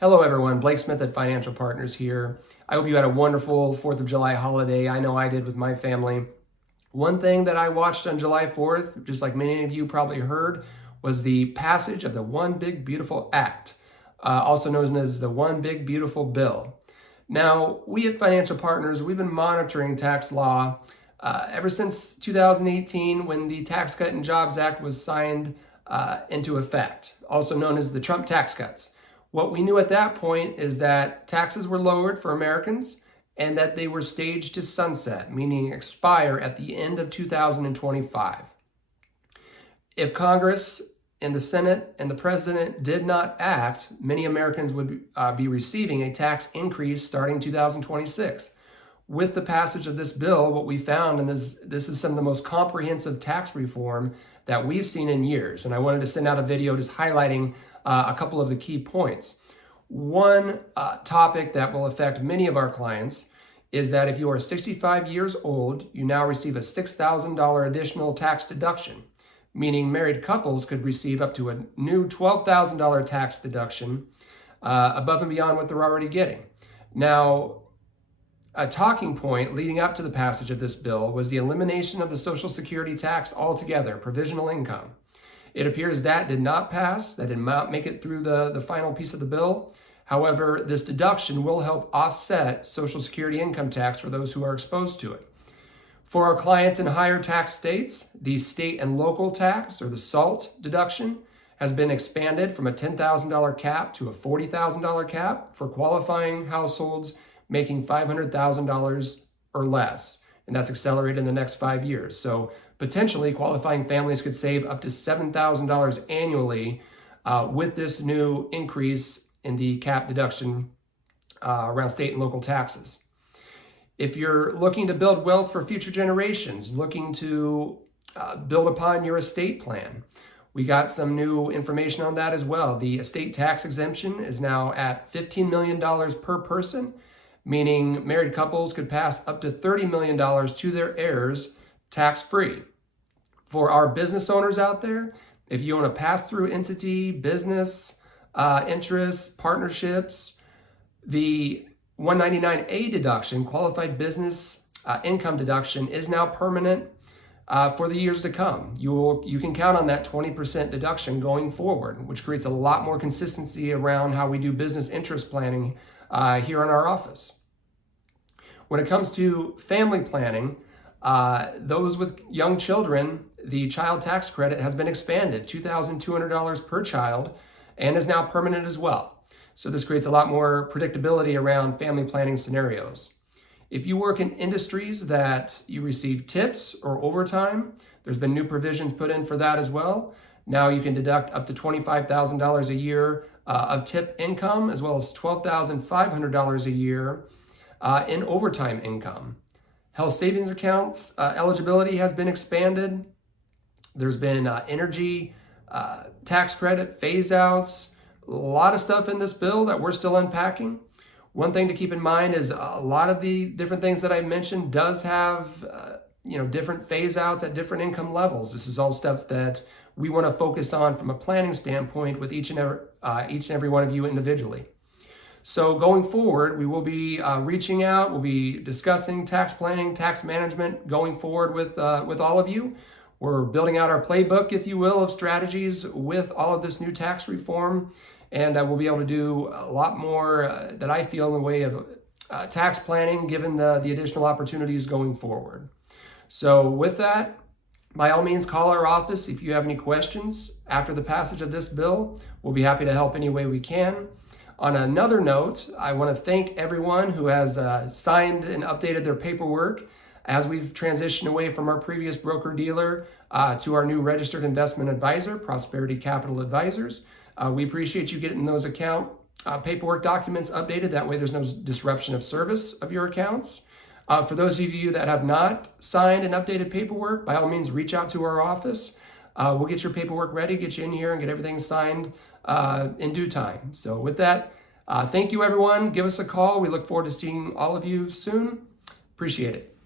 Hello everyone, Blake Smith at Financial Partners here. I hope you had a wonderful 4th of July holiday. I know I did with my family. One thing that I watched on July 4th, just like many of you probably heard, was the passage of the One Big Beautiful Act, also known as the One Big Beautiful Bill. Now, we at Financial Partners, we've been monitoring tax law ever since 2018 when the Tax Cut and Jobs Act was signed into effect, also known as the Trump tax cuts. What we knew at that point is that taxes were lowered for Americans and that they were staged to sunset, meaning expire at the end of 2025. If Congress and the Senate and the President did not act, many Americans would be receiving a tax increase starting 2026. With the passage of this bill, what we found, and this is some of the most comprehensive tax reform that we've seen in years, and I wanted to send out a video just highlighting a couple of the key points. One topic that will affect many of our clients is that if you are 65 years old, you now receive a $6,000 additional tax deduction, meaning married couples could receive up to a new $12,000 tax deduction above and beyond what they're already getting. Now, a talking point leading up to the passage of this bill was the elimination of the Social Security tax altogether, provisional income. It appears that did not pass, that did not make it through the final piece of the bill. However, this deduction will help offset Social Security income tax for those who are exposed to it. For our clients in higher tax states, the state and local tax, or the SALT deduction, has been expanded from a $10,000 cap to a $40,000 cap for qualifying households making $500,000 or less, and that's accelerated in the next 5 years. So potentially qualifying families could save up to $7,000 annually with this new increase in the cap deduction around state and local taxes. If you're looking to build wealth for future generations, looking to build upon your estate plan, we got some new information on that as well. The estate tax exemption is now at $15 million per person, meaning married couples could pass up to $30 million to their heirs tax-free. For our business owners out there, if you own a pass-through entity, business, interests, partnerships, the 199A deduction, qualified business income deduction, is now permanent for the years to come. You can count on that 20% deduction going forward, which creates a lot more consistency around how we do business interest planning here in our office. When it comes to family planning, those with young children, the child tax credit has been expanded, $2,200 per child, and is now permanent as well. So this creates a lot more predictability around family planning scenarios. If you work in industries that you receive tips or overtime, there's been new provisions put in for that as well. Now you can deduct up to $25,000 a year of tip income, as well as $12,500 a year in overtime income. Health savings accounts eligibility has been expanded. There's been energy tax credit phase outs, a lot of stuff in this bill that we're still unpacking. One thing to keep in mind is a lot of the different things that I mentioned does have different phase outs at different income levels. This is all stuff that we want to focus on from a planning standpoint with each and every one of you individually. So going forward, we will be reaching out, we'll be discussing tax planning, tax management going forward with all of you. We're building out our playbook, if you will, of strategies with all of this new tax reform, and we'll be able to do a lot more that I feel in the way of tax planning, given the additional opportunities going forward. So with that, by all means, call our office if you have any questions after the passage of this bill. We'll be happy to help any way we can. On another note, I want to thank everyone who has signed and updated their paperwork as we've transitioned away from our previous broker-dealer to our new registered investment advisor, Prosperity Capital Advisors. We appreciate you getting those account paperwork documents updated. That way there's no disruption of service of your accounts. For those of you that have not signed and updated paperwork, by all means, reach out to our office. We'll get your paperwork ready, get you in here, and get everything signed in due time. So with that, thank you, everyone. Give us a call. We look forward to seeing all of you soon. Appreciate it.